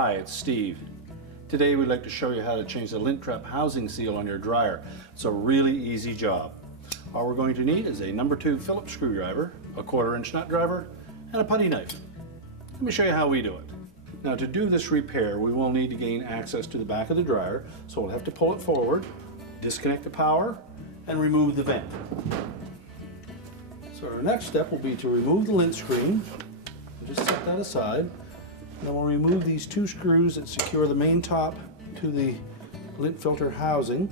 Hi, it's Steve. Today we'd like to show you how to change the lint trap housing seal on your dryer. It's a really easy job. All we're going to need is a number 2 Phillips screwdriver, a 1/4 inch nut driver, and a putty knife. Let me show you how we do it. Now to do this repair, we will need to gain access to the back of the dryer, so we'll have to pull it forward, disconnect the power, and remove the vent. So our next step will be to remove the lint screen. Just set that aside. Then we'll remove these 2 screws that secure the main top to the lint filter housing.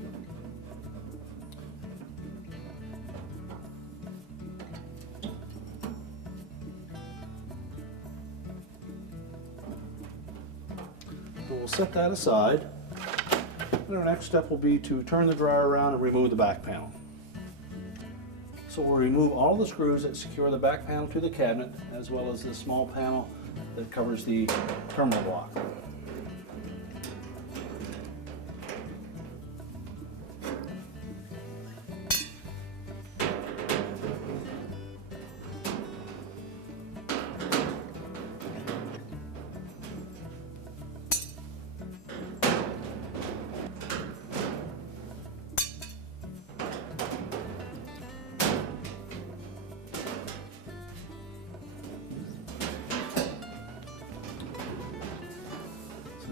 We'll set that aside. And our next step will be to turn the dryer around and remove the back panel. So we'll remove all the screws that secure the back panel to the cabinet, as well as the small panel that covers the terminal block.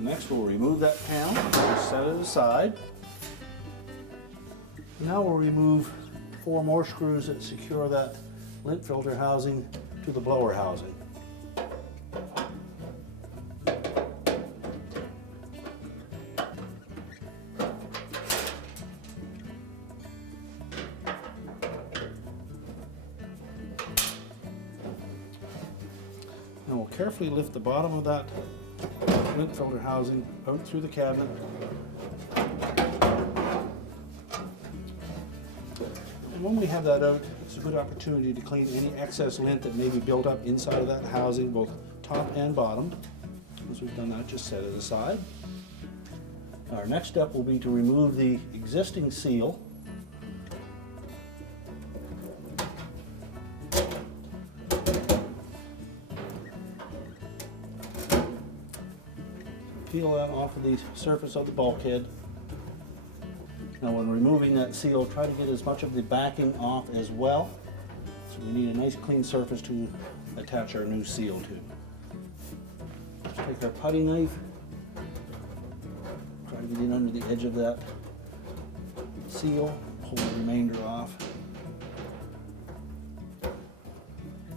Next we'll remove that panel, set it aside. Now we'll remove 4 more screws that secure that lint filter housing to the blower housing. Now we'll carefully lift the bottom of that lint filter housing out through the cabinet. And when we have that out, it's a good opportunity to clean any excess lint that may be built up inside of that housing, both top and bottom. Once we've done that, just set it aside. Our next step will be to remove the existing seal. Peel that off of the surface of the bulkhead. Now when removing that seal, try to get as much of the backing off as well. So we need a nice clean surface to attach our new seal to. Just take our putty knife, try to get in under the edge of that seal, pull the remainder off.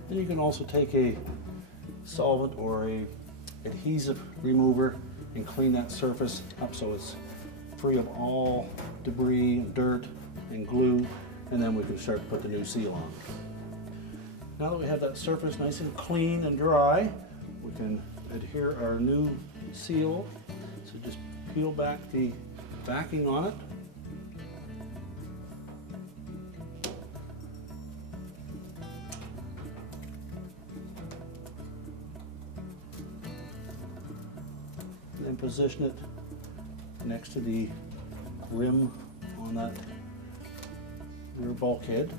Then you can also take a solvent or a adhesive remover and clean that surface up so it's free of all debris and dirt and glue, and then we can start to put the new seal on. Now that we have that surface nice and clean and dry, we can adhere our new seal. So just peel back the backing on it. And position it next to the rim on that rear bulkhead.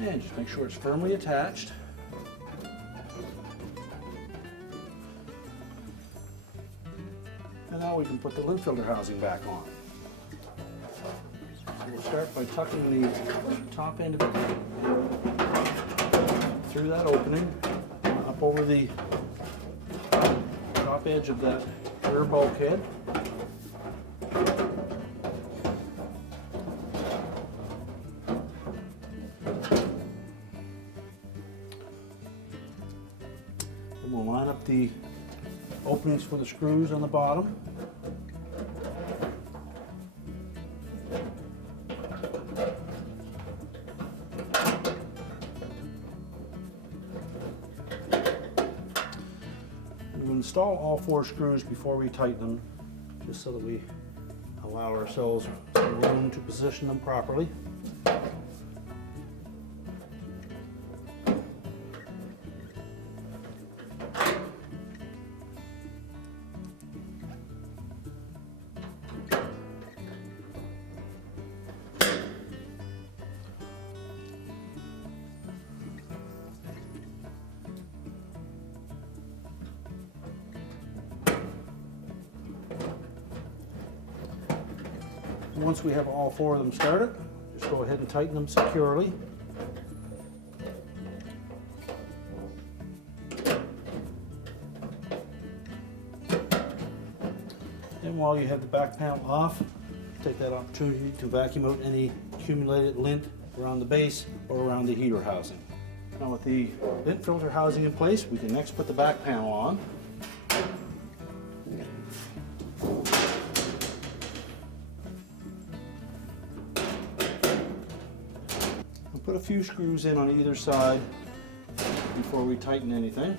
And just make sure it's firmly attached. And now we can put the lint filter housing back on. So we'll start by tucking the top end of it through that opening, up over the top edge of that rear bulkhead. We'll line up the openings for the screws on the bottom. install all 4 screws before we tighten them, just so that we allow ourselves some room to position them properly. Once we have all 4 of them started, just go ahead and tighten them securely. And while you have the back panel off, take that opportunity to vacuum out any accumulated lint around the base or around the heater housing. Now with the lint filter housing in place, we can next put the back panel on. Put a few screws in on either side before we tighten anything.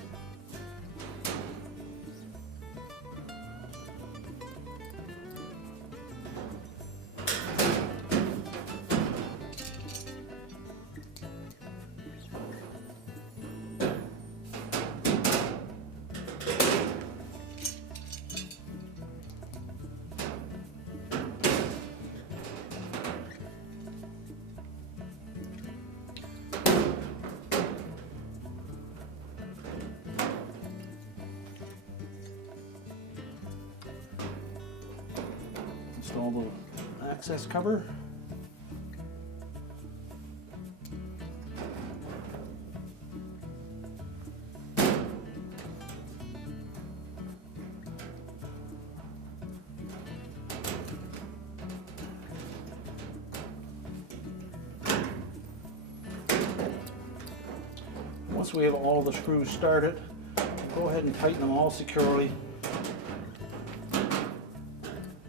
Install the access cover. Once we have all the screws started, go ahead and tighten them all securely.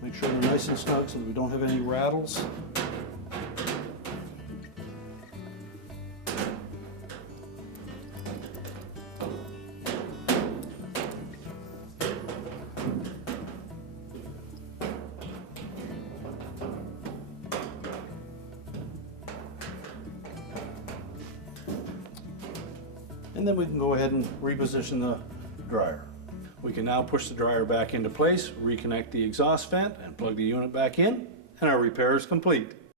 Make sure they're nice and snug so that we don't have any rattles. And then we can go ahead and reposition the dryer. We can now push the dryer back into place, reconnect the exhaust vent, and plug the unit back in, and our repair is complete.